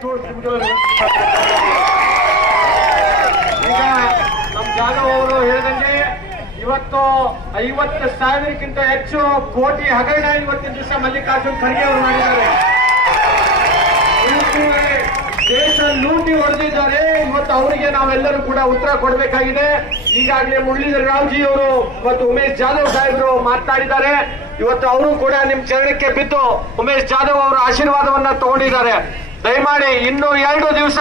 ಈಗ ನಮ್ಮ ಜಾಧವ್ ಅವರು ಹೇಳಿದಂಗೆ ಇವತ್ತು 50,000ಕ್ಕಿಂತ ಹೆಚ್ಚು ಕೋಟಿ ಹಗರಣ ಇವತ್ತಿನ ದಿವಸ ಮಲ್ಲಿಕಾರ್ಜುನ್ ಖರ್ಗೆ ಅವರು ಮಾಡಿದ್ದಾರೆ. ದೇಶ ಲೂಟಿ ಹೊಡೆದಿದ್ದಾರೆ. ಇವತ್ತು ಅವರಿಗೆ ನಾವೆಲ್ಲರೂ ಕೂಡ ಉತ್ತರ ಕೊಡಬೇಕಾಗಿದೆ. ಈಗಾಗಲೇ ಮುರಳೀಧರ ರಾವ್ಜಿ ಅವರು ಮತ್ತು ಉಮೇಶ್ ಜಾಧವ್ ಸಾಹೇಬರು ಮಾತನಾಡಿದ್ದಾರೆ. ಇವತ್ತು ಅವರು ಕೂಡ ನಿಮ್ ಚರಣಕ್ಕೆ ಬಿದ್ದು ಉಮೇಶ್ ಜಾಧವ್ ಅವರ ಆಶೀರ್ವಾದವನ್ನ ತಗೊಂಡಿದ್ದಾರೆ. ದಯಮಾಡಿ ಇನ್ನು 2 ದಿವಸ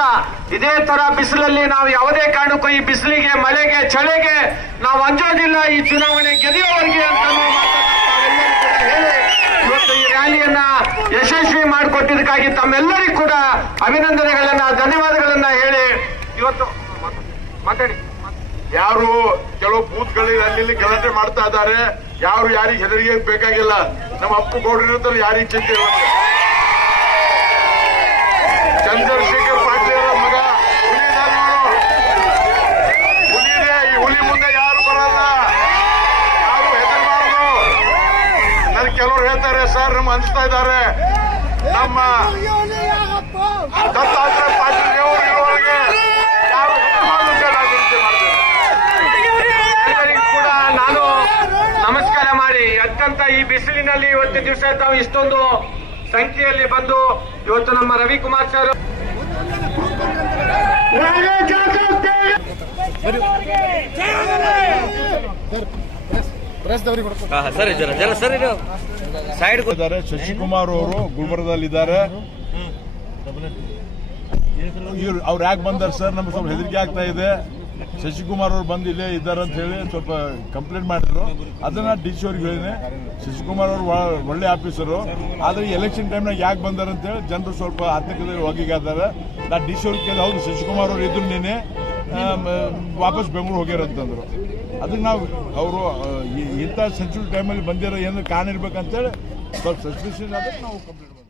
ಇದೇ ತರ ಬಿಸಿಲಲ್ಲಿ ನಾವು ಯಾವುದೇ ಕಾರಣಕ್ಕೂ ಈ ಬಿಸಿಲಿಗೆ, ಮಳೆಗೆ, ಚಳಿಗೆ ನಾವು ಅಂಜೋದಿಲ್ಲ. ಈ ಚುನಾವಣೆ ಗೆದೆಯವರೆಗೆ ಅಂತ ಹೇಳಿ ಇವತ್ತು ಈ ರ್ಯಾಲಿಯನ್ನ ಯಶಸ್ವಿ ಮಾಡಿಕೊಟ್ಟಿದ್ದಕ್ಕಾಗಿ ತಮ್ಮೆಲ್ಲರಿಗೂ ಕೂಡ ಅಭಿನಂದನೆಗಳನ್ನ, ಧನ್ಯವಾದಗಳನ್ನ ಹೇಳಿ ಇವತ್ತು ಮಾತಾಡಿ. ಯಾರು ಕೆಲವು ಬೂತ್ಗಳಲ್ಲಿ ಅಲ್ಲಿ ಗಲಾಟೆ ಮಾಡ್ತಾ ಇದ್ದಾರೆ, ಯಾರು ಯಾರಿಗೆ ಹೆದರಿಗೆ ಬೇಕಾಗಿಲ್ಲ. ನಮ್ಮ ಅಪ್ಪು ಗೌಡ್ರ ಯಾರಿಗೆ ಚಿಂತೆ ಇಲ್ಲ. ಚಂದ್ರಶೇಖರ್ ಪಾಟೀಲ್ ಅವರ ಮಗ ಹುಲಿದೆ. ಈ ಹುಲಿ ಮುಂದೆ ಯಾರು ಬರಲ್ಲ, ಯಾರು ಹೆದರಬಾರದು. ನನ್ ಕೆಲವರು ಹೇಳ್ತಾರೆ, ಸರ್ ನಮ್ಗೆ ಅನ್ಸ್ತಾ ಇದ್ದಾರೆ ನಮ್ಮ ದತ್ತಾತ್ರೇಯ ಪಾಟೀಲ್ ಅವರು ಇರುವವರೆಗೆ ಯಾರು ಹೆದರಬಾರದು ಅಂತ ನಾನು ವಿನಂತಿ ಮಾಡ್ತೇನೆ. ಎಲ್ಲರಿಗೂ ಕೂಡ ನಾನು ನಮಸ್ಕಾರ ಮಾಡಿ ಅತ್ಯಂತ ಈ ಬಿಸಿಲಿನಲ್ಲಿ ಇವತ್ತಿನ ದಿವಸ ತಾವು ಇಷ್ಟೊಂದು ಸಂಖ್ಯೆಯಲ್ಲಿ ಬಂದು ಇವತ್ತು ನಮ್ಮ ರವಿಕುಮಾರ್ ಸರ್ ಶಶಿಕುಮಾರ್ ಅವರು ಗುಲ್ಬರ್ಗದಲ್ಲಿದ್ದಾರೆ. ಅವ್ರು ಯಾಕೆ ಬಂದಾರೆ ಸರ್, ನಮ್ಗೆ ಸ್ವಲ್ಪ ಹೆದರಿಕೆ ಆಗ್ತಾ ಇದೆ. ಶಶಿಕುಮಾರ್ ಅವರು ಬಂದು ಇಲ್ಲೇ ಇದ್ದಾರೆ ಅಂತ ಹೇಳಿ ಸ್ವಲ್ಪ ಕಂಪ್ಲೇಂಟ್ ಮಾಡಿದ್ರು. ಅದನ್ನ ಡಿ.ಸಿ ಅವ್ರಿಗೆ ಹೇಳಿದೆ. ಶಶಿಕುಮಾರ್ ಅವರು ಒಳ್ಳೆ ಆಫೀಸರು, ಆದ್ರೆ ಎಲೆಕ್ಷನ್ ಟೈಮ್ನಾಗ ಯಾಕೆ ಬಂದಾರೆ ಅಂತ ಹೇಳಿ ಜನರು ಸ್ವಲ್ಪ ಆತಂಕದಲ್ಲಿ ಹೋಗಿದ್ದಾರೆ. ನಾ ಡಿ.ಸಿ ಅವ್ರಿಗೆ ಕೇಳಿದೆ, ಹೌದು ಶಶಿಕುಮಾರ್ ಅವರು ಇದ್ರು ನೀನೆ ವಾಪಸ್ ಬೆಂಗಳೂರು ಹೋಗ್ಯಾರಂತಂದ್ರು. ಅದಕ್ಕೆ ನಾವು ಅವರು ಇಂಥ ಸೆನ್ಸಿಟಿವ್ ಟೈಮಲ್ಲಿ ಬಂದಿರೋ ಏನು ಕಾರಣ ಇರ್ಬೇಕಂತೇಳಿ ಸ್ವಲ್ಪ ಸಸ್ಪಿಷನ್ ಆದ್ರೆ ನಾವು ಕಂಪ್ಲೇಂಟ್ ಮಾಡಿದ್ವಿ.